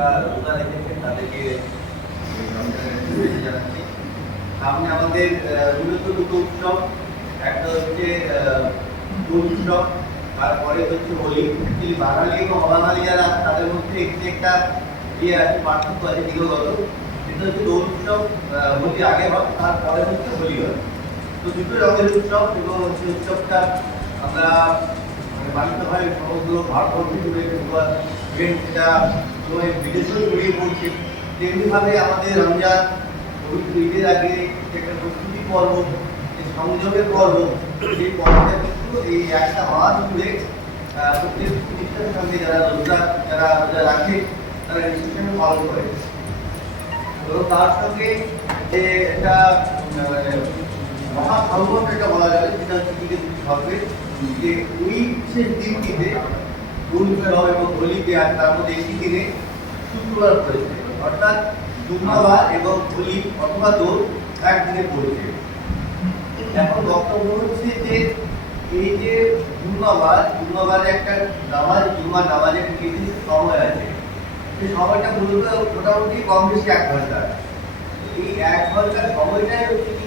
যারা রোজা রেখেছেন তাদেরকে সামনে আমাদের মূলত দুটো উৎসব। একটা হচ্ছে উৎসব, তারপরে হচ্ছে হোলি। অ্যাকচুয়ালি বাঙালি এবং অবাঙালি যারা, তাদের মধ্যে একটি একটা ইয়ে আছে, পার্থক্য আছে দিগগত। সেটা হচ্ছে দোল উৎসব হোলি আগে হয়, তারপরে হচ্ছে হোলি হয়। তো দুটো রঙের উৎসব এবং সেই উৎসবটা আমরা সমগ্র ভারতবর্ষে জুড়ে ফেব্রুয়ার ইভেন্ট সেটা বিদেশেও ছড়িয়ে পড়ছে। তেমনিভাবে আমাদের রমজান ঈদের আগে একটা প্রস্তুতি পর্ব সংযমের পর্ব, সেই পর্বটা কিন্তু এই একটা মাস জুড়ে প্রত্যেক প্রতিষ্ঠানের সঙ্গে যারা রোজা যারা রোজা রাখে, তারা নিষ্ঠানে পালন করে। তার সঙ্গে যে একটা মহাসংগম এটা বলা যাবে যে ওই দিনটিতে দোল এবং হোলিতে আর তার মধ্যে একটি দিনে শুক্রবার অর্থাৎ এবং হোলি অথবা দোল একদিনে পড়েছে। এখন বক্তব্য হচ্ছে যে এই যে একটা নামাজ জুম্মা নামাজের নির্দিষ্ট সময় আছে, সেই সময়টা মূলত মোটামুটি কম বেশি এক ঘণ্টা। এই এক ঘণ্টার কি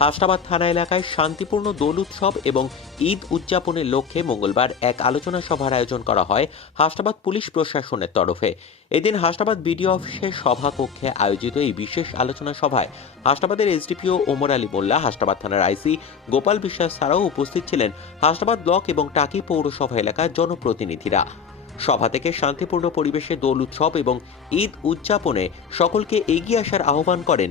হাসনাবাদ থানা এলাকায় শান্তিপূর্ণ দোল উৎসব এবং ঈদ উদযাপনের লক্ষ্যে মঙ্গলবার এক আলোচনা সভার আয়োজন করা হয় হাসনাবাদ পুলিশ প্রশাসনের তরফে। এদিন হাসনাবাদ বিডিও অফিসের সভাকক্ষে আয়োজিত এই বিশেষ আলোচনা সভায় হাসনাবাদের এসডিপিও ওমর আলী মোল্লা, হাসনাবাদ থানার আইসি গোপাল বিশ্বাস ছাড়াও উপস্থিত ছিলেন হাসনাবাদ ব্লক এবং টাকি পৌরসভা এলাকার জনপ্রতিনিধিরা। সভা থেকে শান্তিপূর্ণ পরিবেশে দোল উৎসব এবং ঈদ উদযাপনে সকলকে এগিয়ে আসার আহ্বান করেন